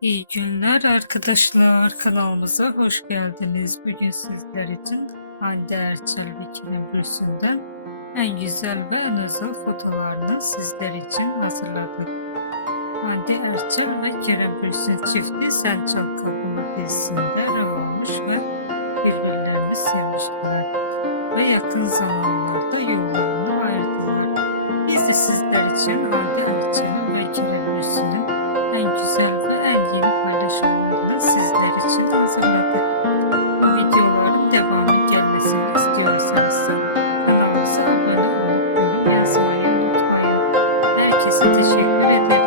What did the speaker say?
İyi günler arkadaşlar. Kanalımıza hoş geldiniz. Bugün sizler için Hande Erçel ve Kerem Bürsin'den en güzel ve en özel fotolarını sizler için hazırladık. Hande Erçel ve Kerem Bürsin çifti Sen Çal Kapımı dizisinde almış ve birbirlerini sevmiştiler. Ve yakın zamanlarda yollarını Teşekkür ederim.